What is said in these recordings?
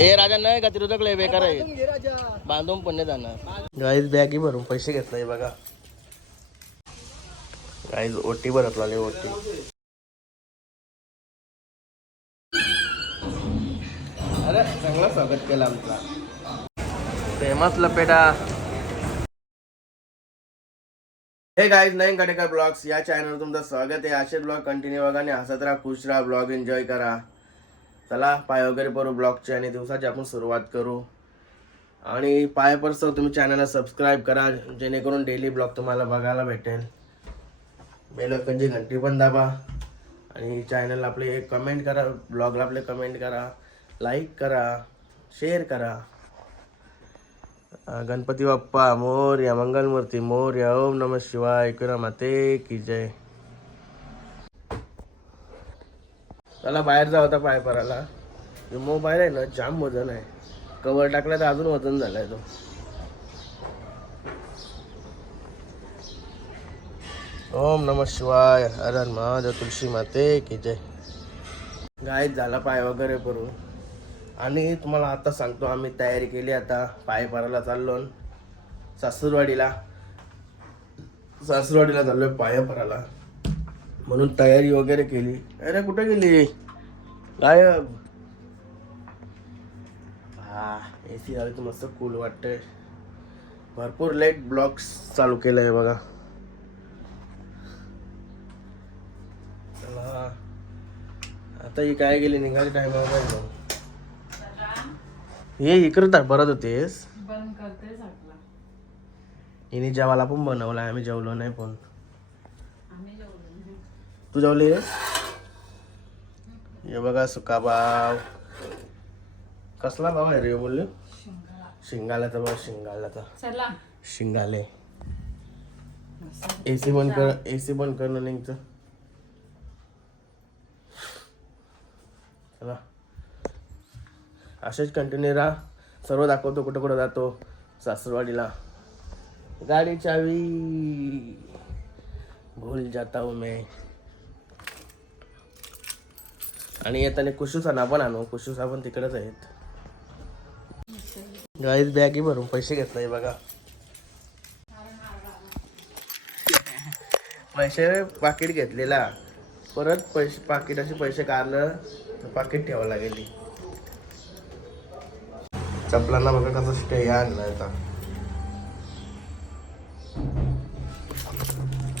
ए राजा नाही का तिरुदकले बेकार आहे. बांधून पण नाही जाणार. गाईज बॅगी भरून पैसे घेतलाय बघा. गाईज ओटी भरत लागले ओटी. अरे चांगला स्वागत केलं आमचा. फेमस लपेटा. हे गाईज नईन कटेकर ब्लॉग्स या चॅनलवर तुमचं स्वागत आहे. असे ब्लॉग कंटिन्यू बघा आणि हसत राहा खुश राहा ब्लॉग एन्जॉय करा. चला पाय वगैरे पडू ब्लॉगची आणि दिवसाची आपण सुरुवात करू. आणि पाय परसव तुम्ही चॅनलला सबस्क्राईब करा जेणेकरून डेली ब्लॉग तुम्हाला बघायला भेटेल. बेलकनची घंटी पण दाबा. आणि चॅनलला आपले कमेंट करा ब्लॉगला आपले कमेंट करा लाईक करा शेअर करा. गणपती बाप्पा मोर्या मंगलमूर्ती मोर्या ओम नम शिवाय कुरा माते की जय. त्याला बाहेर जा होता पाय पराला जो मोबाईल आहे ना जाम वजन आहे. कवर टाकला तर अजून वजन झालाय तो. ओम नम शिवाय हरण महादेव तुळशी माते की जय. गायत झाला पाय वगैरे करून आणि तुम्हाला आता सांगतो आम्ही तयारी केली आता. पाय पराला चाललो सासूरवाडीला. सासूरवाडीला चाललोय पाय पराला म्हणून तयारी वगैरे केली. अरे कुठे गेली? गायब. हा ए सी झाली तर मस्त कूल वाटतंय. भरपूर लेट ब्लॉग्स चालू केलंय बघा. चला. आता ही काय गेली? निघाली टायमावर काय जाऊ हे इकडे तर परत होतेस. बंद करते सगळं. हिने जेवायला पण बनवलाय आम्ही जेवलो नाही पण. तू जेवलीस हे बघा सुका बाव कसला भाव आहे रे बोलले? बघ शिंगाल्याचा चला. शिंगाले. एसी बंद कर एसी बंद करणं नेमचं चला. असेच कंटिन्यू राहा. सर्व दाखवतो कुठं कुठं जातो सासरवाडीला. गाडी चावी. भूल जाता हूं मैं आणि येताना कुशुसाना पण आणू. कुशुसा पण तिकडेच आहेत. गाईज बॅगी भरून पैसे घेतलाय बघा. पैसे पाकिट घेतलेला. परत पैसे पाकिट असे पैसे काढलं पाकिट ठेवावं लागेल चपलांना बघा कसं स्टे आणलं आता.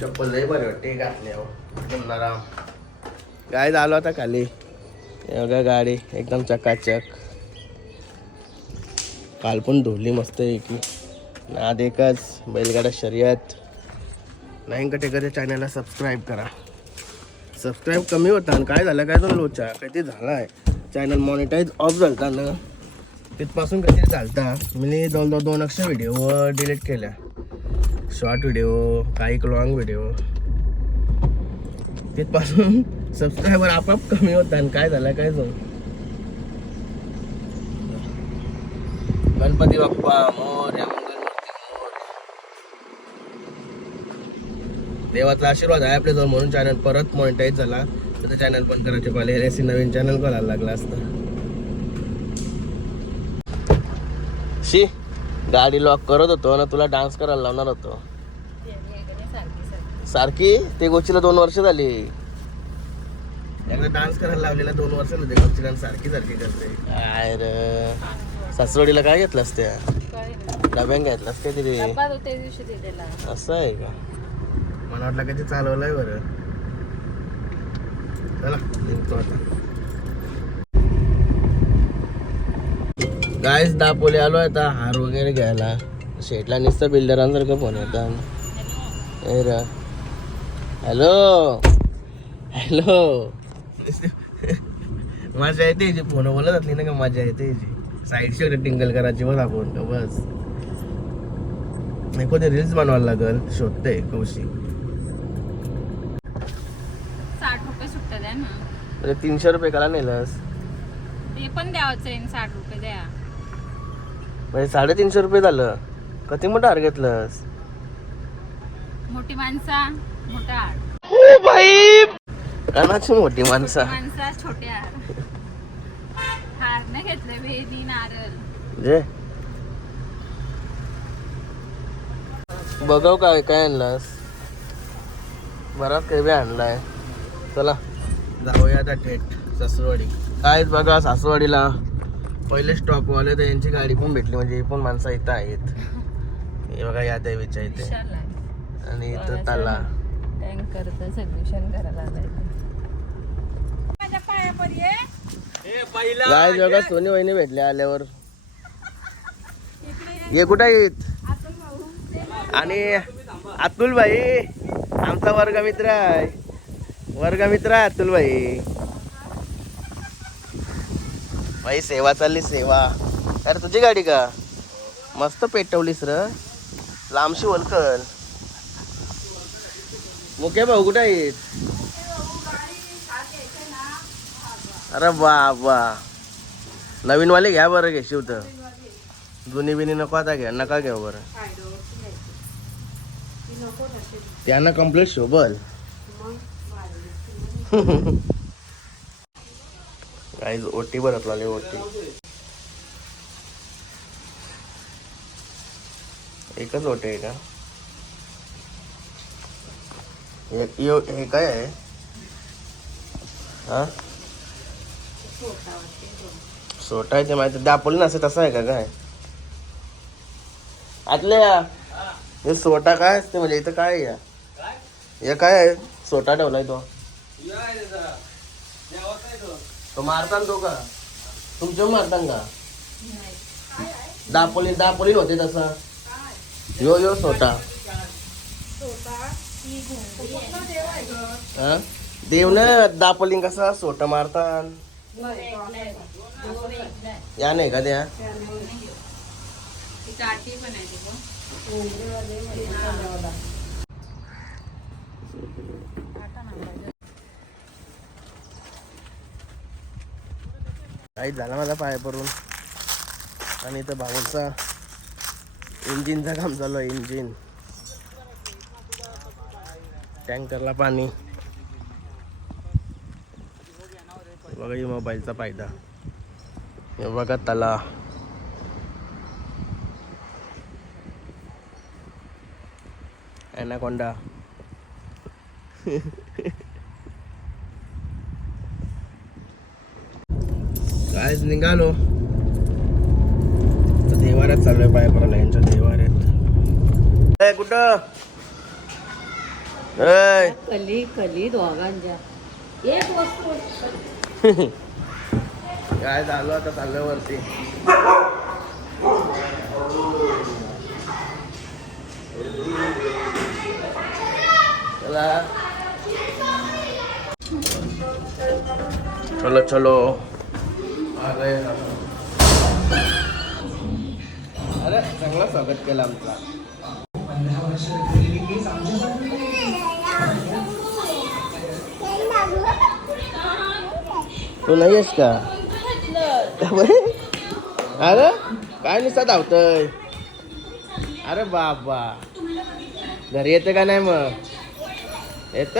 चप्पल लय बरे वाटते घातले एकदम नराम गाय आलो आता खाली. बघा गाडी एकदम चकाचक. काल पण धुरली मस्त आहे की नाद एकच बैलगाडा शर्यत. नाईन कटेकरच्या चॅनलला सबस्क्राईब करा. सबस्क्राईब कमी होता आणि काय झालं काय तो लोचा? काहीतरी झाला आहे चॅनल मॉनिटाईज ऑफ झालता ना? तिथपासून काहीतरी चालता मी दोन दोन दोन अक्ष व्हिडिओ डिलीट केल्या. शॉर्ट व्हिडिओ काही लॉंग व्हिडिओ तिथपासून सबस्क्रायबर आपोआप कमी होता आणि काय झालं काय जाऊ गणपती बाप्पा मोर्या. देवाचा आशीर्वाद आहे आपल्या जवळ म्हणून चॅनल परत मॉनिटाईज झाला. तर चॅनल पण करायचे पाहिले. रेसी नवीन चॅनल करायला लागला असतं? शी गाडी लॉक करत होतो ना तुला डान्स करायला लावणार होतो. सारखी? ते गोचीला दोन वर्ष झाली. एकदा डान्स करायला लावलेला दोन वर्ष सारखी सारखी करते. काय रे? सासवडीला काय घेतलंस त्या? डब्यान घेतलास काय तिथे असं आहे का? मला वाटलं का ते चालवलंय बरं. चला निघतो आता. गायस दापोले आलो आता हार वगैरे घ्यायला. शेटला नुसतं बिल्डरांसारखं फोन येतात र. हॅलो हॅलो मजा येते जी फोन बोलत असली ना का मजा येते जी साईड शो टिंगल करायची बघ आपण. का बस. नाही कोणी रील्स बनवायला लागल? शोधते कौशिक. साठ रुपये सुट्ट द्या ना. म्हणजे तीनशे रुपये करा नेलस ते पण द्यावंच साठ रुपये द्या. म्हणजे साडेतीनशे रुपये झालं. किती मोठं हार घेतलंस? मोठी माणसा मोठा हार. कानाची मोठी माणसं. माणसा छोटे हार नाही नारळ. जे. बघाव काय काय आणलास? बराच काही बी आणलाय. चला. जाऊया आता थेट सासरवाडी. काय बघा सासरवाडीला. पहिले स्टॉप वाले तर यांची गाडी पण भेटली म्हणजे ही पण माणसं इथं आहेत. हे बघा या देवीच्या इथे. आणि इथं ताला. टँकरचं सोल्युशन करायला काय बघा सोनी वहिनी भेटले आल्यावर. ये. कुठं आहेत? आणि अतुल भाई आमचा वर्गमित्र आहे. वर्गमित्र आहे अतुल भाई. भाई सेवा चालली सेवा. अरे तुझी गाडी का? मस्त पेटवलीस र. लांबशी वलकल मुके भाऊ कुठे आहेत? अरे वा वा. नवीन वाले घ्या बरं घे शिवत. जुनी बिनी नको आता घ्या नका घ्या बरं. त्यांना कंप्लीट शोभल काही ओटी भरत लागले ओटी. एकच ओटी आहे का? एक हे काय आहे? हा? सोटा आहे. ते माहिती दापोली नसे तसं आहे का काय? आतल्या हे सोटा काय असते म्हणजे? इथं काय या? हे काय आहे? सोटा ठेवलाय तो. तो मारतान तो का? तुमच्या मारतान का? दापोली दापोली होते तसा. यो यो सोटा. हा? देव ना दापोली कसा सोटा मारतान या नाही का त्या? काही झाला माझा पाया पडून. आणि इथं भाऊचा इंजिनचं काम चालू आहे इंजिन. टँकरला पाणी हे बघा हे मोबाईलचा फायदा. हे बघा तला. ॲनाकोंडा काय निघालो. आता देवाऱ्यात चाललोय पाय पडायला यांच्या देवाऱ्यात. ए, कुठं? कली कली दोघांच्या. एक वस्तू. काय झालं आता चाललं वरती चलो चलो. आ गए अरे चांगला स्वागत केला आमचा. तू नाही आहेस का अरे काय नुसता धावतय? अरे बाबा. घरी येते का नाही मग? येत?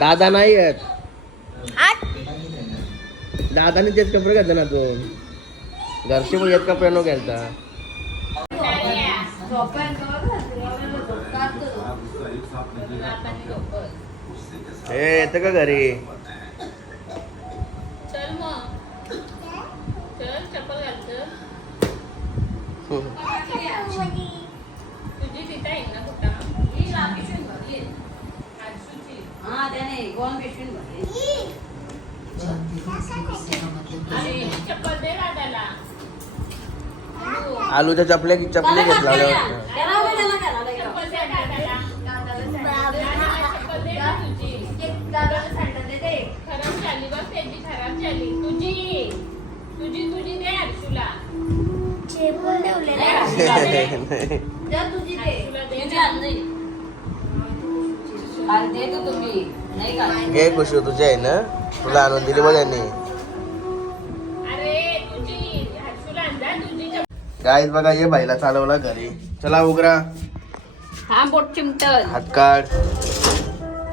दादा नाही येत. दादाने तेच कपडे घातले ना तू. घरचे पण येत कपडे नको घालता. हे येतं का घरी चल मग चल चप्पल घाल चल. तुझी तिथं आहे ना कुठं आरसूची. हा त्याने गोन पिशवीन भरली अरे, चप्पल दे दादाला आलूच्या चपल्या की चपली घेतला त्याला उभे त्याला त्याला नाही का? चप्पल दे दादाला. दादाला. चप्पल दे ना तुझी खराब झाली बघ त्याची खराब झाली. तुझी. तुझी तुझी दे हर्षूला. द्या तुझी ते. नाही. तुम्ही. नाही का? घे खुशी तुझी आहे ना? तुला आणून दिली बघ गाईत बघा ये बाईला चालवला घरी. चला उगरा हा बोट चिमटल. हात काढ.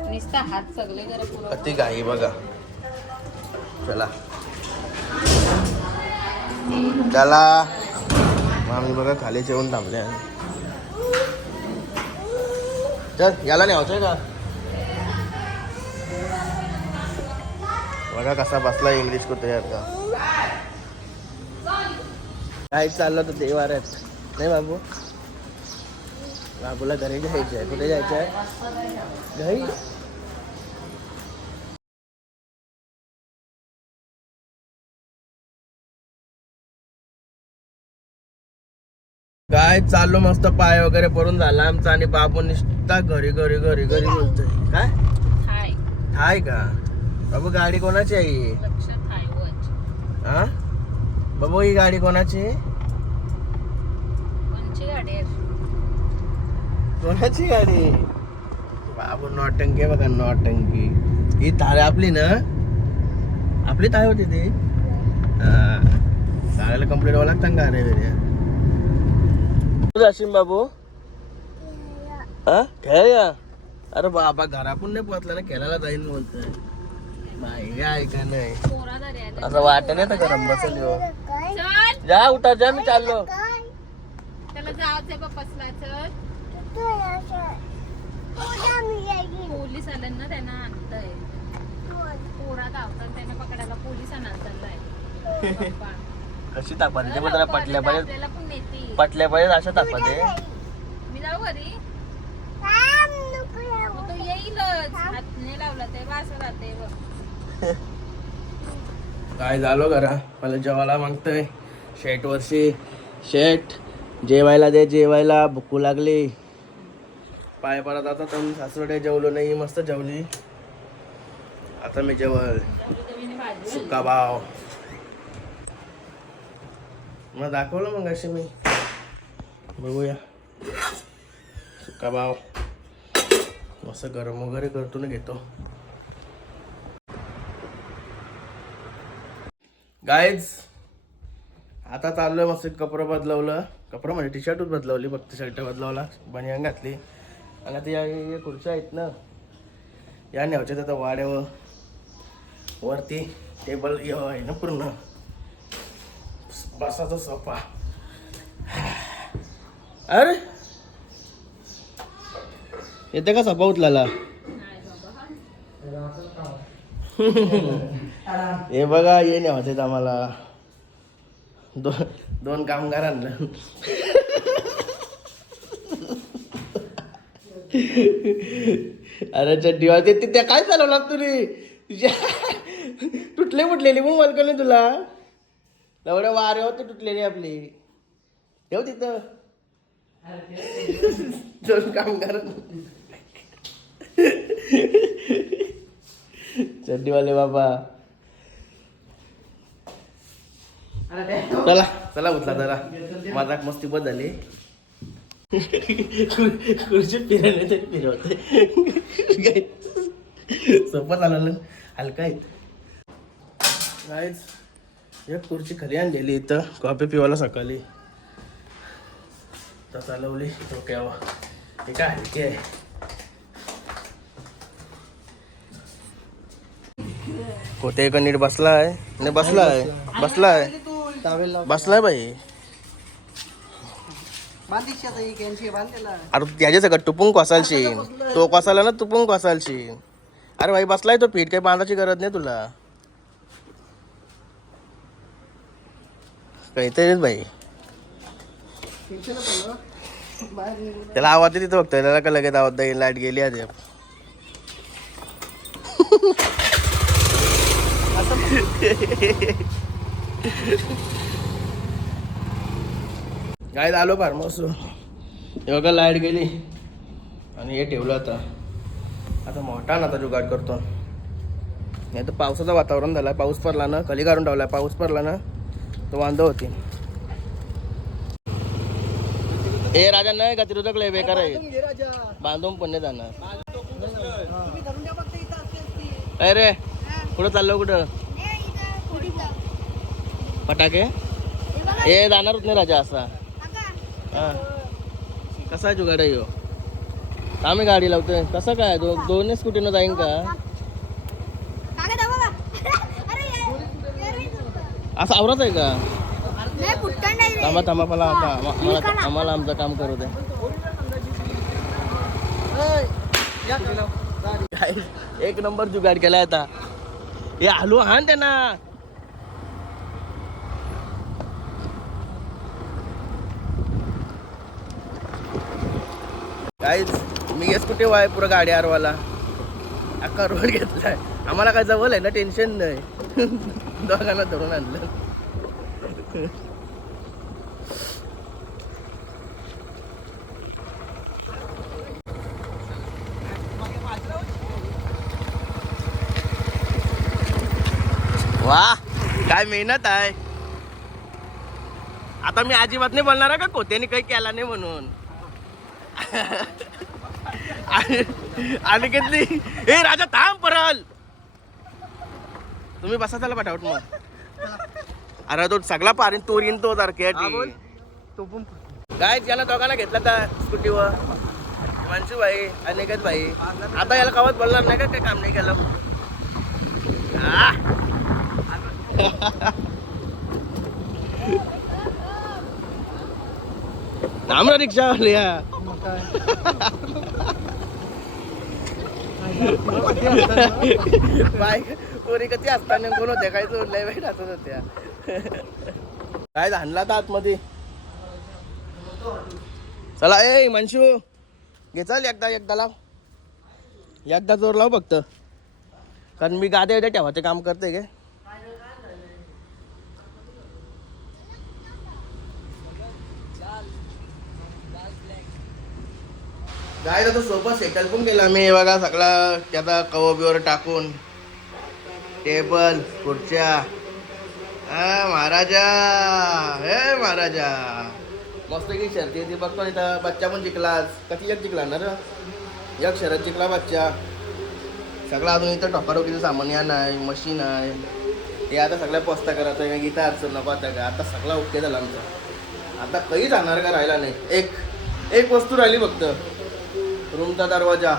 नुसता हात सगळे घाई बघा. चला. त्याला आम्ही बघा खाली जेवण थांबले. चल याला न्यावचंय का? बघा कसा बसला इंग्लिश कुठे यार का काय चाललं तर देवाऱ्यात? नाही बाबू? बाबूला घरी जायचं आहे कुठे जायचं आहे घरी? काय चाललो मस्त पाय वगैरे पडून झाला आमचा आणि बाबू निसता घरी घरी घरी घरी बोलतोय. काय? हाय. हाय का? बाबू गाडी कोणाची आहे? ही? लक्षात हाय वच हा बाबू ही गाडी कोणाची? आहे? कोणची गाडी आहे? कोणाची गाडी? बाबू नौटंकी आहे बघा नौटंकी. ही थाळ आपली ना? आपली थाळ होती ती? थाळ्याला कंप्लीट व्हावं लागतं का रे जाशील बाबू? हा? खेळ या अरे बाबा घरापून नाही पोहोचला ना खेळायला जाईन बोलतोय नाही नाही असं वाटत नाही तर गरम बसेल जा उठा जा मी चाललो. त्याला जायचंय बाप्पासला चल. पोलीस आले ना त्यांना आणतंय. पोरा धावतात त्यांना पकडायला पोलीस आणायला चाललाय. बाप्पा. कशी तापत ते पटल्या पाहिजे आपल्याला पण नेते. पटल्या पाहिजे अशा तापत मी जाऊ घरी. तो येईलच. हात नाही लावला ते असं राहते बघ. काय झालो घरा? मला जेवायला मागतोय. शेट वरशी शेट. जेवायला दे जेवायला. भुकू लागली. पाय परत आता तर सासवडे जेवलो नाही. मस्त जेवली. आता मी जेवल. सुका भाव. मग दाखवलं मग अशी मी. बघूया. सुका भाव. मस्त गरम वगैरे करतो ना घेतो. गायज आता चाललोय मस्त कपडं बदलवलं. कपडं म्हणजे टी शर्टच बदलवली फक्त शर्ट बदलवला बनियान घातली. आणि आता या खुर्च्या आहेत ना. या न्यावच्या आता वाड्यावर वरती टेबल आहे ना पूर्ण. बसाचा सोफा. अरे! येते का सोफा उचलाला हे बघा ये नाही होते आम्हाला. दोन दोन कामगारांना अरे चड्डीवा ते त्या काय चालवला तुरी तुझ्या तुटले फुटलेली मग मला नाही तुला. एवढ्या वारे होते तुटलेली आपली. ठेव तिथं. दोन कामगार चड्डीवाले बाबा. चला. चला उठला जरा. माझा मस्ती बस झाली. खुर्ची फिरवले तरी फिरवते. सोपं चालवलं हलका आहे. एक खुर्ची खाली आणलेली इथं. कॉफी पिवायला सकाळी. तर चालवली डोक्यावर. हे काय? हलकी आहे कोते का नीट बसला आहे नाही आहे बसलाय बसलाय बाई. अरे त्याच्या सगळं टुपून कोसालशी तो कोसाला ना तुपून कोसालशी अरे भाई बसलाय तो पीठ काही बांधायची गरज नाही तुला. काहीतरीच भाई त्याला आवाज तिथं बघतोय त्याला का लगेच आवाज येईल लाइट गेली आधी काय आलो फार्महाऊस हे बघा लाइट गेली. आणि हे ठेवलं आता. आता मोठा ना आता जुगाड करतो. नाही तर पावसाचं वातावरण झालं. पाऊस पडला ना खाली काढून ठेवला पाऊस पडला ना तो वांद होती ए राजा नाही का? तिरुदक लय बेकार आहे. बांधून पण नाही जाणार. अरे कुठं चाललो कुठं? फटाके? हे जाणारच नाही राजा असा. हा. कसा जुगाड आहे यो? आम्ही गाडी लावतोय. कसं काय? दो दोन्ही स्कूटीनं जाईन का? असं आवरत आहे का? थांबा थांबा मला आता आम्हाला आमचं काम करू दे. एक नंबर जुगाड केला आता. हे आलू हान त्यांना. काहीच मी गेस कुठे वाय पुरा गाडी आरवाला? अख्खा रोड घेतलाय. आम्हाला काय जवळ आहे ना टेन्शन नाही. दोघांना धरून आणलं. वा काय मेहनत आहे. आता मी अजिबात नाही बोलणार का? कोत्याने काही केला नाही म्हणून. आणि- किती ए राजा थांब परल तुम्ही बसा त्याला पाठावट मग. अरे तो सगळा पारीन तो येईन तो सारखे काय याला दोघांना घेतला त्या स्कूटीवर. हिमांशू भाई अनिकेत भाई आता याला कवच बोलणार नाही का? काही काम नाही केलं. थांब ना रिक्षावाले या बाईक पोरी कधी असताना कोण होत्या काय तो लय वाईट असत होत्या. काय आणला तर आतमध्ये? चला ए मनशू घे चल एकदा एकदा लाव. एकदा जोर लाव फक्त. कारण मी गाद्या ठेवा ते काम करते गे काय आता सोबत सेटल पण केला मी. बघा सगळा त्याचा कव बिवर टाकून. टेबल खुर्च्या. हा महाराजा. हे महाराजा. मस्त की शर्ती ती बघतो आणि बच्चा पण जिंकला कधी एक जिंकला ना रे? एक शरद जिंकला बच्चा. सगळं अजून इथं टोकाटोकीचं सामान या नाही मशीन आहे. ते आता सगळ्या पोस्ता करायचं आहे. गीता अडचण नको आता का आता सगळा ओके झाला आमचा. आता काही जाणार का राहिला नाही? एक एक वस्तू राहिली फक्त. रूमचा दरवाजा.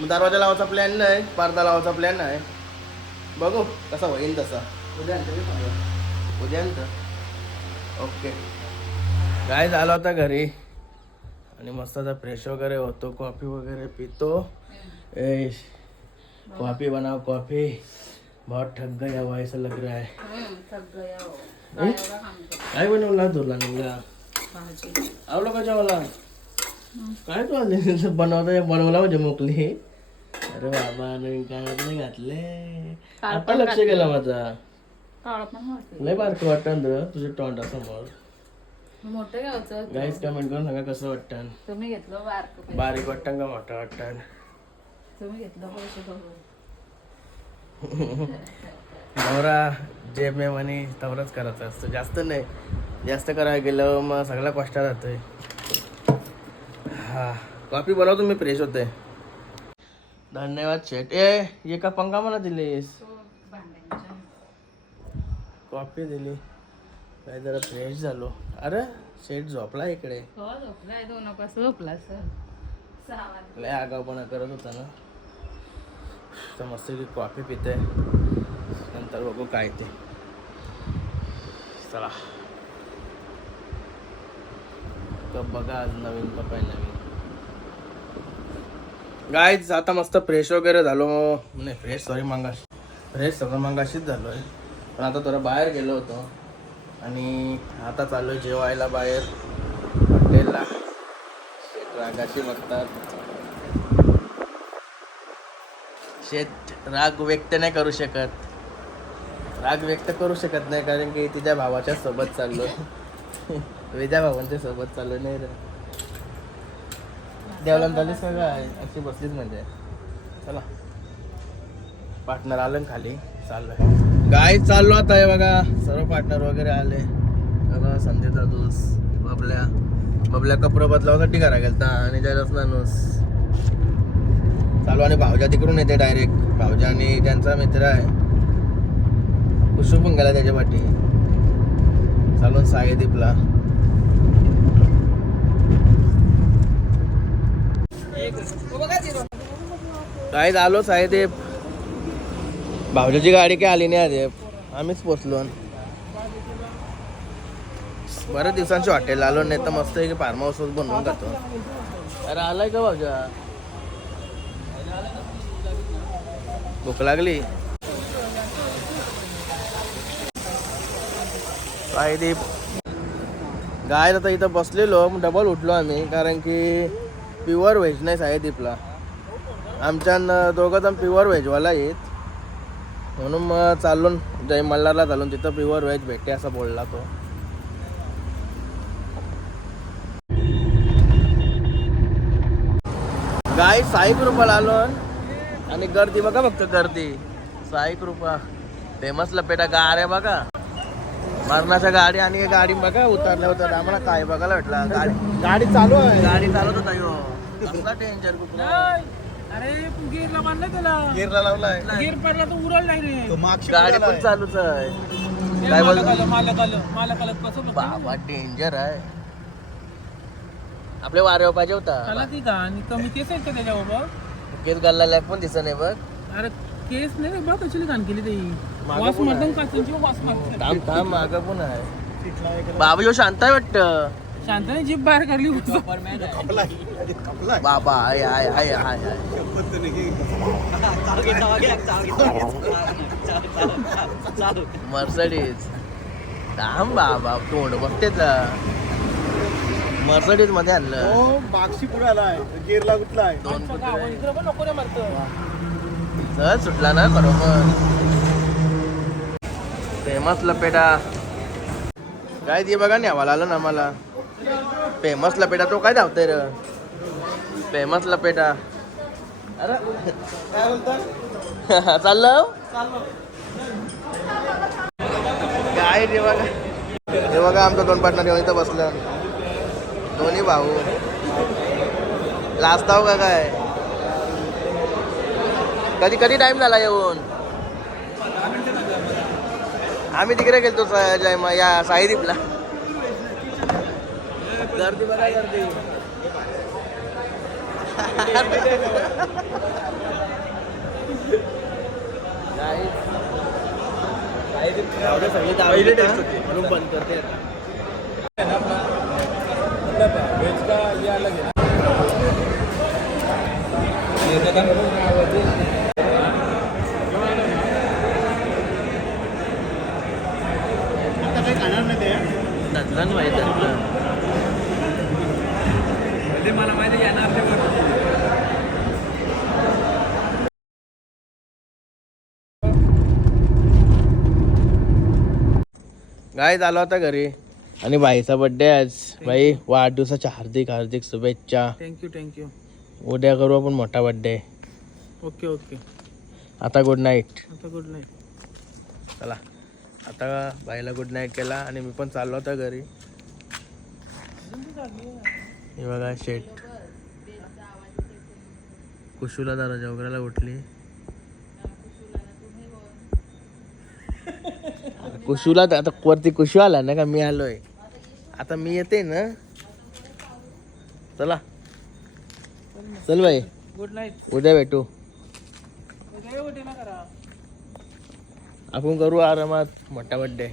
मग दरवाजा लावायचा प्लॅन नाही पडदा लावायचा प्लॅन आहे बघू कसा होईल तसा. उद्या आणतो की परवा? उद्या आणतो ओके काय झालं होता घरी. आणि मस्त आता फ्रेश वगैरे होतो कॉफी वगैरे पितो. ए कॉफी बनाओ कॉफी बहुत ठग गया हुआ ऐसा लग रहा है. हो. काय बनवला तुला निघा आवडलं का जेवायला? काय तू आले बनवता बनवला म्हणजे मोकली? अरे बाबा नवीन कानात नाही घातले. आता लक्ष गेला माझा. लय बारकं वाटतं रे तुझ्या तोंडासमोर. मोठं गाईस कमेंट करून सांगा कसं वाटतं. तुम्ही घेतलं बारक बारीक वाटतं का मोठं वाटतं? तुम्ही घेतलं पैसे बघून. नवरा जेब में मनी तवरच करायचं असतं. जास्त नाही. जास्त करायला गेलं मग सगळा कष्टात जातोय. कॉफी बनवतो मी फ्रेश होते धन्यवाद शेट ए एका पंखा मला दिलीस? कॉफी दिली. काय जरा फ्रेश झालो. अरे शेट झोपला इकडे. हो झोपला लय आगावपणा करत होता ना. तर मस्त की कॉफी पिते नंतर बघू काय ते. चला. बघा आज नवीन आहे नवीन. गायच आता मस्त फ्रेश वगैरे झालो. नाही फ्रेश सॉरी मंगाश. फ्रेश सगळं मंगाशीच झालो आहे पण आता थोडं बाहेर गेलो होतो. आणि आता चाललो आहे जेवायला बाहेर. हॉटेलला. शेत रागाशी बघतात. शेत राग व्यक्त नाही करू शकत. राग व्यक्त करू शकत नाही कारण की तिच्या भावाच्या सोबत चाललो विद्या भावांच्या सोबत चाललो नाही रे. देवलान चालीस का काय अशी बसलीच म्हणजे. चला. पार्टनर आलं ना खाली. चाललंय. गाय चाललो आता हे बघा. सर्व पार्टनर वगैरे आले. बघा संजय दादूस बबल्या. बबल्या कपडे बदलावासाठी करा गेलता आणि त्याच्याच नानूस. चालू आणि भावजा तिकडून येते डायरेक्ट भावजा आणि त्यांचा मित्र आहे. कुशू पण गेला त्याच्या पाठी. चालून सायदीपला काय आलो सायदेप भावजाची गाडी काय आली नाही अरे आम्हीच पोचलो. बऱ्याच दिवसांची हॉटेल आलो नाही तर मस्त की फार्म हाऊस बनवून जातो अरे आलाय का भाऊजा? भूक लागली. काय दीप गाय आता इथं बसलेलो डबल उठलो आम्ही कारण की प्युअर व्हेज नाही साहेदीपला आमच्या दोघं जण प्युअर व्हेजवाला येत म्हणून मग चालून जय मल्हारला चालून तिथं प्युअर व्हेज भेटते असं बोलला तो. गाय साई कृपाला आलो. आणि गर्दी बघा फक्त गर्दी. साई कृपा फेमस लपेटा. गा अरे बघा. मरणाच्या गाडी आणि गाडी बघा उतरल्या उतरल्या. आम्हाला काय बघायला भेटला? गाडी. गाडी चालू आहे. गाडी चालवत होता यो. कसला डेंजर कुठला? अरे गिरला बांधलं त्याला. गिरला लावलाय. गिर पडला तर उरल नाही रे. गाडी पण चालूच आहे. काय मालक बोल आलं मालक आलं मालक आलं कसं बाबा डेंजर आहे. आपल्या वाऱ्यावर पाहिजे होता. ती का आणि कमी केस आहेत का त्याच्यावर केस घालला पण दिसत नाही बघ. अरे केस नाही रे बघ कशी घाण केली ते. वास काचांची थांब थांब माग पण आहे. बाबा यो शांत आहे वाटत? शांताने जीप बाहेर काढली बाबा आय आय आय आय आय मर्सडीज. थांब बाबा तोंड बघतेच मर्सडीजमध्ये आणलं. मागशी पुढे आलाय. गिरला कुठलाय दोन कुत्रे इकडे पण नको रे मारतं. सहज सुटला ना बरोबर फेमस लपेटा काय ते बघा न्यावाला आलं ना मला फेमस लपेटा तो काय धावतोय र? फेमस लपेटा अरे. काय बोलता चाललं हो? काय रे बघा. हे बघा आमचं दोन पार्टनर येऊन इथं बसलं. दोन्ही भाऊ. लाजताव का काय? कधी कधी टाइम झाला येऊन? आम्ही तिकडे गेलतो स- जय म- या साईदीपला. गर्दी बघा गर्दी. म्हणून बंद करते आता. आता काही खाणार नाही ते त्यातलं ना माहिती त्यातलं. मला माहिती येणार काय झालं होता घरी. आणि भाईचा बर्थडे आज. भाई वाढदिवसाच्या हार्दिक हार्दिक शुभेच्छा. थँक्यू थँक्यू उद्या करू आपण मोठा बर्थडे ओके ओके आता गुड नाईट आता गुड नाईट चला. आता बाईला गुड नाईट केला आणि मी पण चाललो होता घरी. हे बघा शेट. कुशूला जरा जेवणाला उठली. कुशूला तर आता वरती कुशू आला ना का मी आलोय. आता मी येते ना. चला. चल बाई. गुड नाईट उद्या भेटू. आपण करू आरामात. मोठा बर्थडे